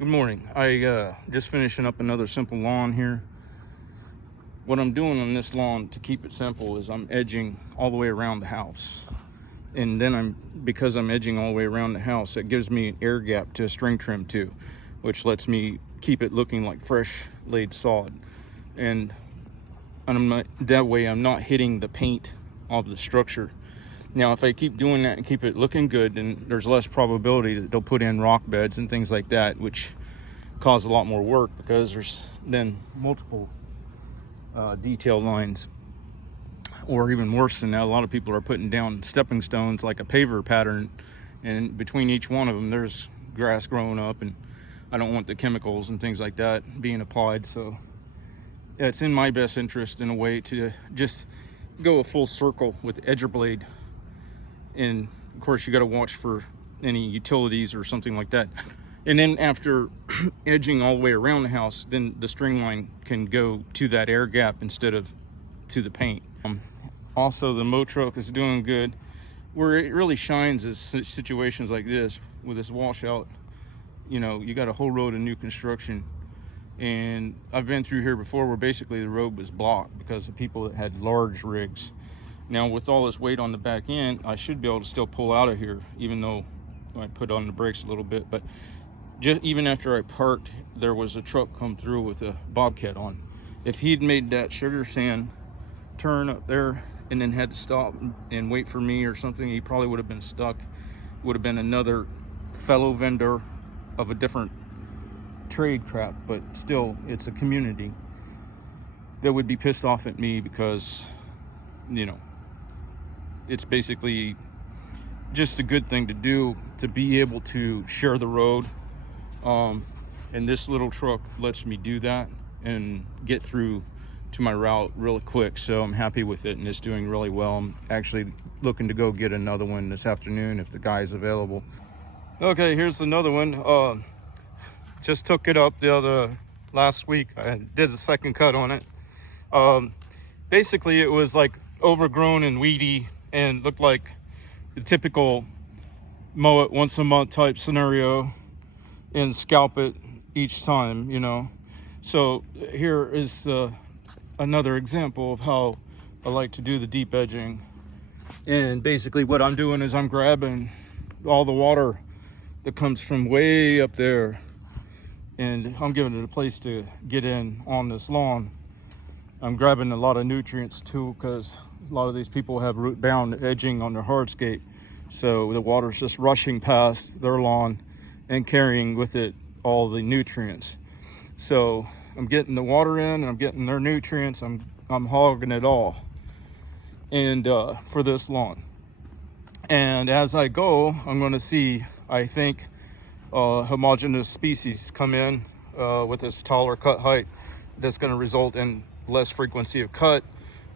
Good morning. I just finishing up another simple lawn here. What I'm doing on this lawn to keep it simple is I'm edging all the way around the house. And then because I'm edging all the way around the house, it gives me an air gap to string trim too, which lets me keep it looking like fresh laid sod. And that way I'm not hitting the paint of the structure. Now, if I keep doing that and keep it looking good, then there's less probability that they'll put in rock beds and things like that, which cause a lot more work because there's then multiple detail lines. Or even worse than that, a lot of people are putting down stepping stones like a paver pattern, and between each one of them there's grass growing up, and I don't want the chemicals and things like that being applied. So yeah, it's in my best interest in a way to just go a full circle with the edger blade. And of course you got to watch for any utilities or something like that. And then after edging all the way around the house, then the string line can go to that air gap instead of to the paint. Also, the mow truck is doing good. Where it really shines is situations like this with this washout. You know, you got a whole road of new construction, and I've been through here before where basically the road was blocked because of people that had large rigs. Now with all this weight on the back end, I should be able to still pull out of here, even though I put on the brakes a little bit. But just even after I parked, there was a truck come through with a Bobcat on. If he'd made that sugar sand turn up there and then had to stop and wait for me or something, he probably would have been stuck. Would have been another fellow vendor of a different trade crap, but still, it's a community that would be pissed off at me because, you know, it's basically just a good thing to do to be able to share the road. And this little truck lets me do that and get through to my route really quick. So I'm happy with it, and it's doing really well. I'm actually looking to go get another one this afternoon if the guy's available. Okay, here's another one. Just took it up last week. I did a second cut on it. Basically it was like overgrown and weedy and looked like the typical mow it once a month type scenario and scalp it each time, you know. So here is another example of how I like to do the deep edging. And basically what I'm doing is I'm grabbing all the water that comes from way up there, and I'm giving it a place to get in on this lawn. I'm grabbing a lot of nutrients too, because a lot of these people have root bound edging on their hardscape, so the water's just rushing past their lawn and carrying with it all the nutrients. So I'm getting the water in and I'm getting their nutrients. I'm hogging it all, and for this lawn. And as I go, I'm going to see, I think, homogeneous species come in with this taller cut height. That's going to result in less frequency of cut,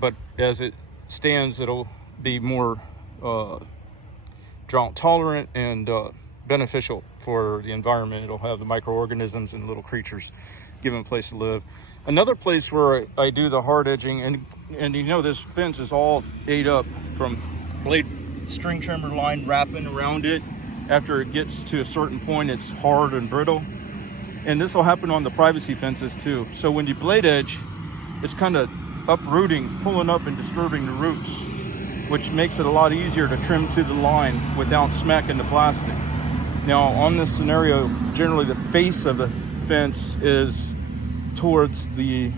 but as it stands, it'll be more drought tolerant and beneficial for the environment. It'll have the microorganisms and little creatures given a place to live. Another place where I do the hard edging, and you know, this fence is all ate up from blade string trimmer line wrapping around it. After it gets to a certain point, it's hard and brittle, and this will happen on the privacy fences too. So when you blade edge, it's kind of uprooting, pulling up and disturbing the roots, which makes it a lot easier to trim to the line without smacking the plastic. Now on this scenario, generally the face of the fence is towards the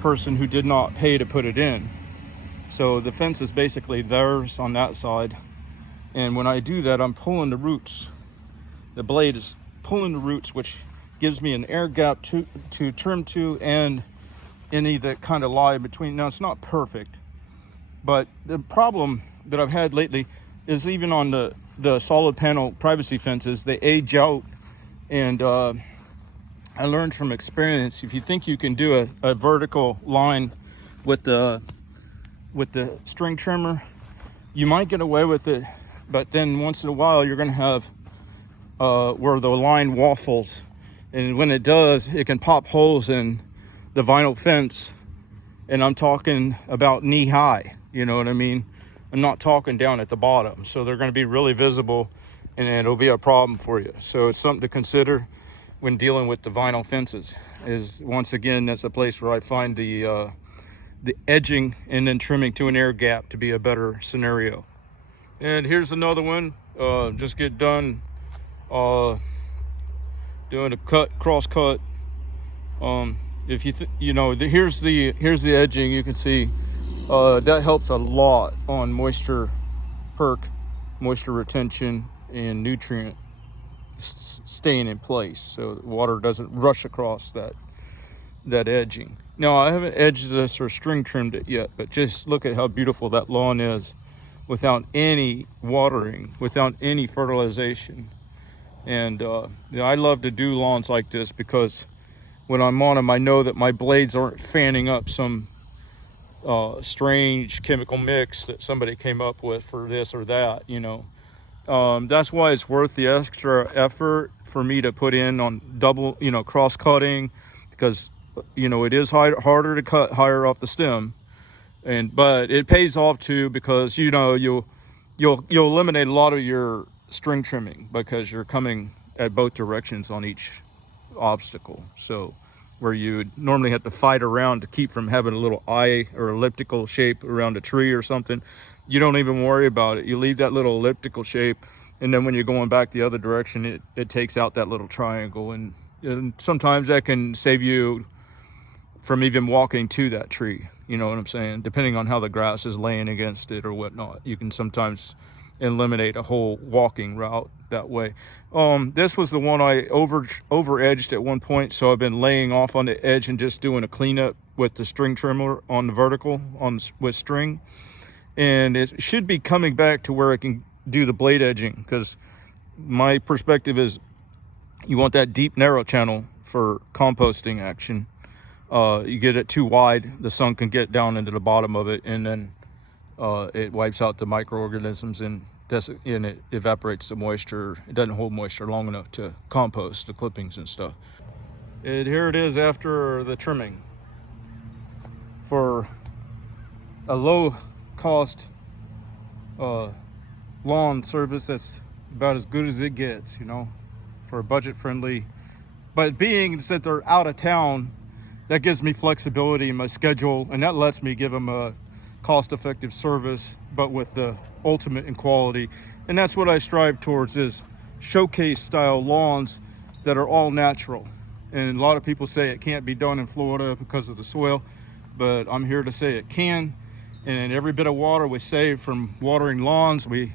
person who did not pay to put it in. So the fence is basically theirs on that side. And when I do that, I'm pulling the roots. The blade is pulling the roots, which gives me an air gap to trim to, and any that kind of lie between. Now it's not perfect, but the problem that I've had lately is even on the solid panel privacy fences, they age out. And I learned from experience, if you think you can do a vertical line with the string trimmer, you might get away with it, but then once in a while you're going to have where the line waffles, and when it does, it can pop holes in the vinyl fence, and I'm talking about knee high, you know what I mean? I'm not talking down at the bottom, so they're going to be really visible, and it'll be a problem for you. So it's something to consider. when dealing with the vinyl fences. Is once again, that's a place where I find the edging and then trimming to an air gap to be a better scenario. And here's another one. Just get done doing a cross cut. If you here's the edging. You can see that helps a lot on moisture retention and nutrient staying in place, so the water doesn't rush across that edging. Now, I haven't edged this or string trimmed it yet, but just look at how beautiful that lawn is without any watering, without any fertilization. And I love to do lawns like this because when I'm on them, I know that my blades aren't fanning up some strange chemical mix that somebody came up with for this or that, That's why it's worth the extra effort for me to put in on double, cross cutting, because it is harder to cut higher off the stem, but it pays off too, because you'll eliminate a lot of your string trimming because you're coming at both directions on each obstacle. So where you would normally have to fight around to keep from having a little eye or elliptical shape around a tree or something, you don't even worry about it. You leave that little elliptical shape, and then when you're going back the other direction, it takes out that little triangle, and sometimes that can save you from even walking to that tree. You know what I'm saying? Depending on how the grass is laying against it or whatnot, you can sometimes eliminate a whole walking route that way. This was the one I over edged at one point, so I've been laying off on the edge and just doing a cleanup with the string trimmer on the vertical with string, and it should be coming back to where I can do the blade edging, because my perspective is you want that deep narrow channel for composting action. You get it too wide, the sun can get down into the bottom of it, and then it wipes out the microorganisms and it evaporates the moisture. It doesn't hold moisture long enough to compost the clippings and stuff. And here it is after the trimming. For a low cost lawn service, that's about as good as it gets, for a budget friendly. But being that they're out of town, that gives me flexibility in my schedule, and that lets me give them a cost-effective service, but with the ultimate in quality. And that's what I strive towards, is showcase style lawns that are all natural. And a lot of people say it can't be done in Florida because of the soil, but I'm here to say it can. And every bit of water we save from watering lawns, we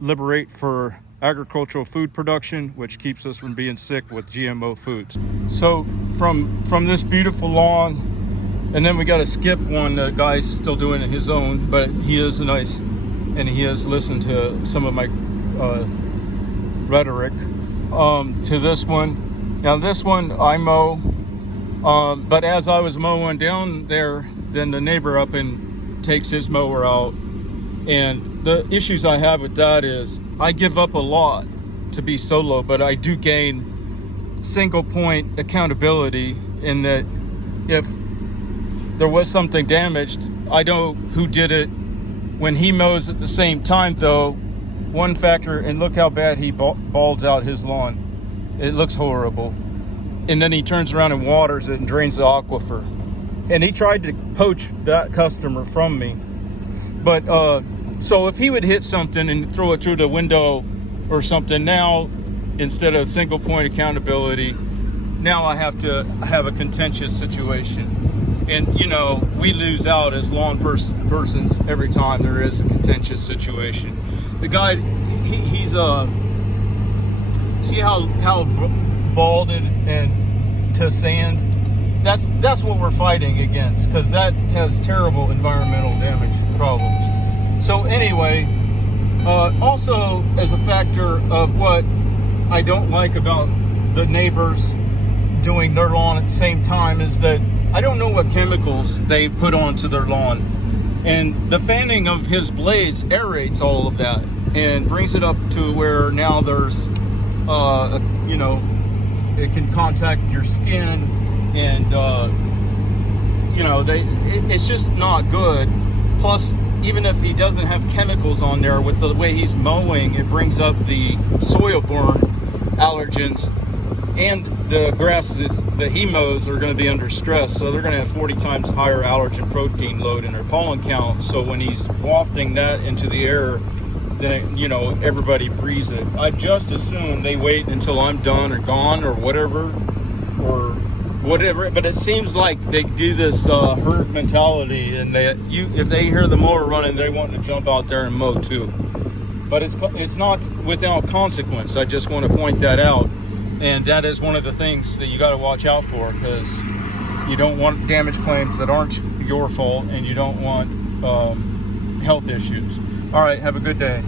liberate for agricultural food production, which keeps us from being sick with GMO foods. So from this beautiful lawn, and then we got to skip one. The guy's still doing it his own, but he is nice, and he has listened to some of my rhetoric. To this one. Now this one I mow, but as I was mowing down there, then the neighbor up and takes his mower out. And the issues I have with that is I give up a lot to be solo, but I do gain single point accountability in that if there was something damaged, I know who did it. When he mows at the same time though, one factor, and look how bad he balds out his lawn. It looks horrible. And then he turns around and waters it and drains the aquifer. And he tried to poach that customer from me. But so if he would hit something and throw it through the window or something, now instead of single point accountability, now I have to have a contentious situation. And we lose out as lawn persons every time there is a contentious situation. The guy, he's see how balded and to sand. That's what we're fighting against, because that has terrible environmental damage problems. So anyway, also as a factor of what I don't like about the neighbors doing their lawn at the same time is that I don't know what chemicals they put onto their lawn, and the fanning of his blades aerates all of that and brings it up to where now there's it can contact your skin, and it's just not good. Plus, even if he doesn't have chemicals on there, with the way he's mowing, it brings up the soil-borne allergens And the grasses that he mows are going to be under stress, so they're going to have 40 times higher allergen protein load in their pollen count. So when he's wafting that into the air, then, you know, everybody breathes it. I just assume they wait until I'm done or gone or whatever, but it seems like they do this herd mentality, and if they hear the mower running, they want to jump out there and mow too. But it's not without consequence. I just want to point that out, and that is one of the things that you got to watch out for, because you don't want damage claims that aren't your fault, and you don't want health issues. All right, have a good day.